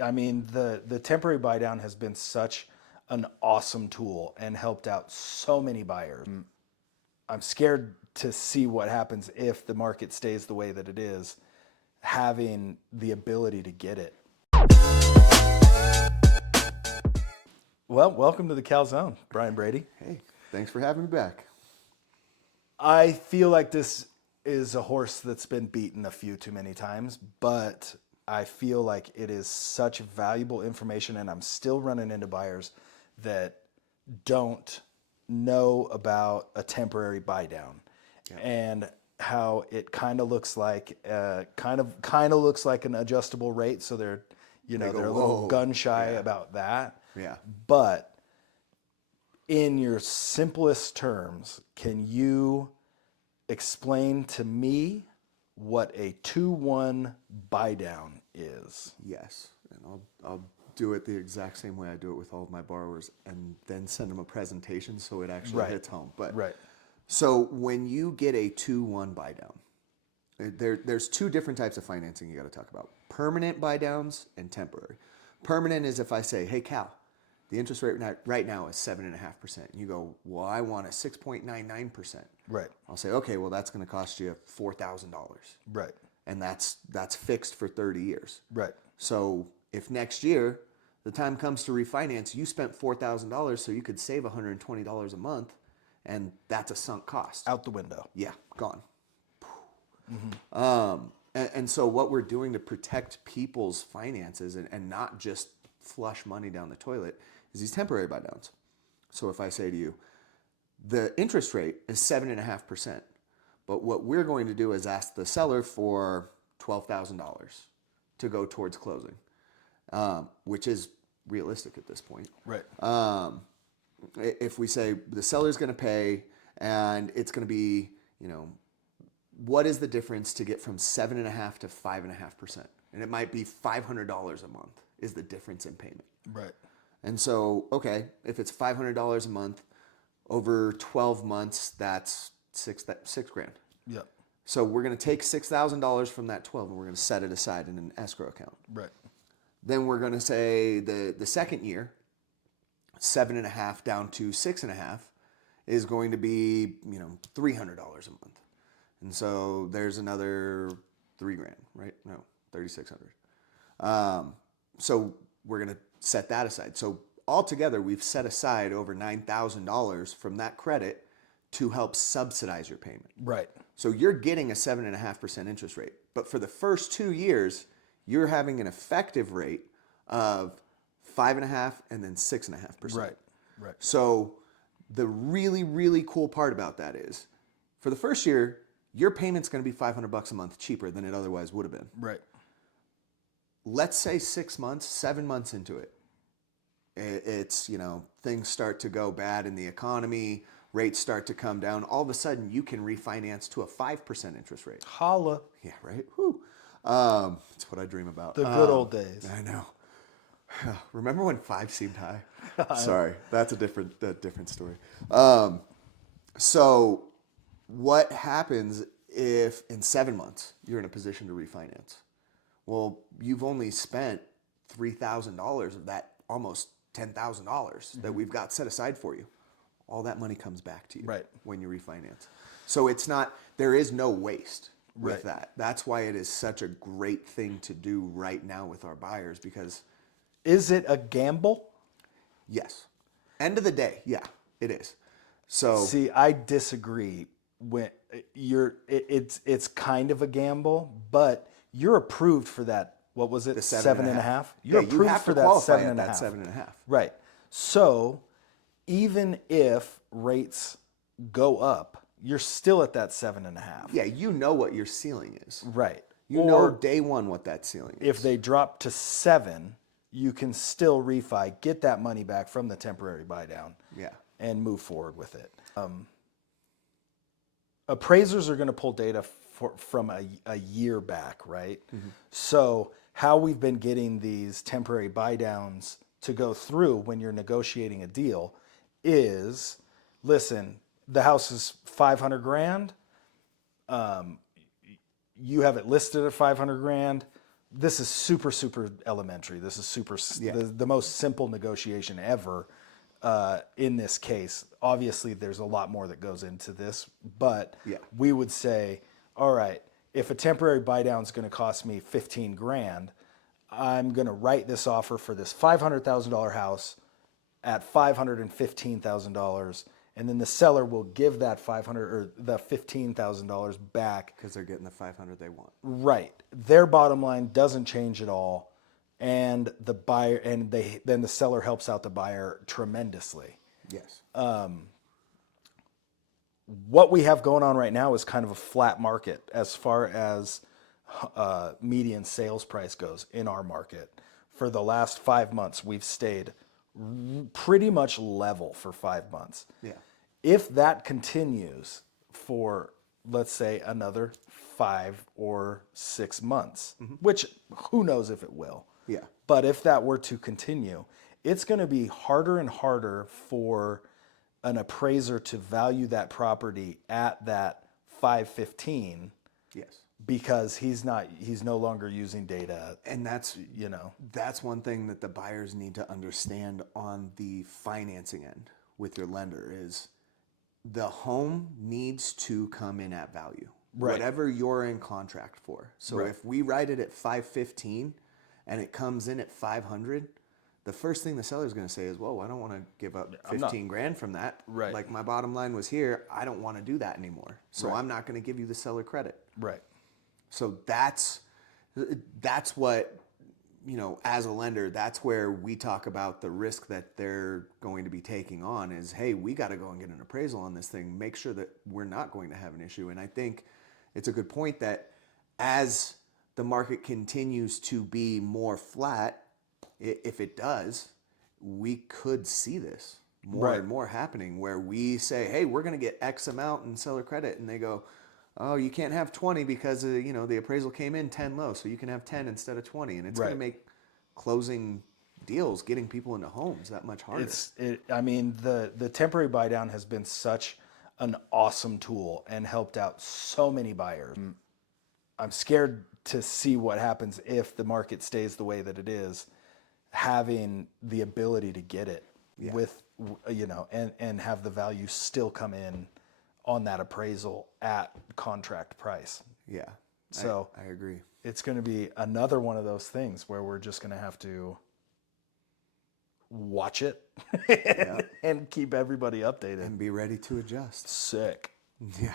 I mean, the temporary buy down has been such an awesome tool and helped out so many buyers. I'm scared to see what happens if the market stays the way that it is, having the ability to get it. Well, welcome to the Calzone, Brian Brady. Hey, thanks for having me back. I feel like this is a horse that's been beaten a few too many times, but I feel like it is such valuable information, and I'm still running into buyers that don't know about a temporary buy down and how it kind of looks like looks like an adjustable rate. So they're a little "Whoa." gun shy Yeah. about that. Yeah. But in your simplest terms, can you explain to me what a 2-1 buy down is? Yes. And I'll do it the exact same way I do it with all of my borrowers and then send them a presentation so it actually hits home. But Right. so when you get a 2-1 buy down, there's two different types of financing you got to talk about. Permanent buy downs and temporary. Permanent is if I say, "Hey Cal, the interest rate right now is 7.5%." You go, "Well, I want a 6.99%." Right. I'll say, "Okay, well that's going to cost you $4,000." Right. And that's fixed for 30 years. Right. So if next year the time comes to refinance, you spent $4,000 so you could save $120 a month, and that's a sunk cost. Out the window. Yeah, gone. And so what we're doing to protect people's finances and not just flush money down the toilet is these temporary buy downs. So if I say to you, the interest rate is 7.5%, but what we're going to do is ask the seller for $12,000 to go towards closing, which is realistic at this point. Right. If we say the seller's going to pay and it's going to be, what is the difference to get from 7.5 to 5.5%? And it might be $500 a month is the difference in payment. Right. And so, okay, if it's $500 a month over 12 months, that's six grand. Yep. So we're going to take $6,000 from that 12 and we're going to set it aside in an escrow account. Right. Then we're going to say the second year, 7.5 down to 6.5 is going to be, $300 a month. And so there's another $3,000, right? No, 3,600. So we're going to set that aside. So altogether, we've set aside over $9,000 from that credit to help subsidize your payment. Right. So you're getting a 7.5% interest rate. But for the first 2 years, you're having an effective rate of 5.5 and then 6.5%. Right. Right. So the really, really cool part about that is for the first year, your payment's going to be $500 a month cheaper than it otherwise would have been. Right. Let's say 6 months, 7 months into it, it's, things start to go bad in the economy, rates start to come down. All of a sudden, you can refinance to a 5% interest rate. Holla. Yeah, right? Whew. It's what I dream about. The good old days. I know. Remember when 5 seemed high? Sorry, that's a different story. So what happens if in 7 months you're in a position to refinance? Well, you've only spent $3,000 of that almost $10,000 that we've got set aside for you. All that money comes back to you when you refinance. So there is no waste with that. That's why it is such a great thing to do right now with our buyers because... Is it a gamble? Yes. End of the day, yeah, it is. So see, I disagree. When it's kind of a gamble, but you're approved for that. What was it? 7.5. You're approved for that 7.5. 7.5. Right. So even if rates go up, you're still at that 7.5. Yeah, you know what your ceiling is. Right. You know day one what that ceiling is. If they drop to 7, you can still refi, get that money back from the temporary buy down, and move forward with it. Appraisers are going to pull data from a year back, right? Mm-hmm. So how we've been getting these temporary buy downs to go through when you're negotiating a deal is, listen, the house is $500,000. You have it listed at $500,000. this is super, super elementary. This is the most simple negotiation ever in this case. Obviously, there's a lot more that goes into this, but Yeah. we would say, all right, if a temporary buy down is going to cost me 15 grand, I'm going to write this offer for this $500,000 house at $515,000, and then the seller will give that 500 or the $15,000 back. Because they're getting the 500 they want. Right, their bottom line doesn't change at all, and the buyer then the seller helps out the buyer tremendously. Yes. What we have going on right now is kind of a flat market as far as median sales price goes in our market. For the last 5 months, we've stayed pretty much level for 5 months. Yeah. If that continues for, let's say, another 5 or 6 months, which who knows if it will. Yeah. But if that were to continue, it's going to be harder and harder for an appraiser to value that property at that 515 Yes. because he's no longer using data. And that's You know, that's one thing that the buyers need to understand on the financing end with your lender is the home needs to come in at value. Right. Whatever you're in contract for. So Right. if we write it at 515 and it comes in at 500, the first thing the seller's going to say is, "Whoa, I don't want to give up 15 grand from that. Right. Like my bottom line was here. I don't want to do that anymore. So Right. I'm not going to give you the seller credit." right. So that's what, as a lender, that's where we talk about the risk that they're going to be taking on is, hey, we got to go and get an appraisal on this thing, make sure that we're not going to have an issue. And I think it's a good point that as the market continues to be more flat, if it does, we could see this more Right. and more happening where we say, hey, we're going to get X amount in seller credit. And they go, oh, you can't have 20 because, the appraisal came in 10 low. So you can have 10 instead of 20. And it's going to Right. make closing deals, getting people into homes that much harder. I mean, the temporary buy down has been such an awesome tool and helped out so many buyers. I'm scared to see what happens if the market stays the way that it is, having the ability to get it with, and have the value still come in on that appraisal at contract price. Yeah. So I agree. it's going to be another one of those things where we're just going to have to watch it and keep everybody updated. And be ready to adjust. Sick. Yeah.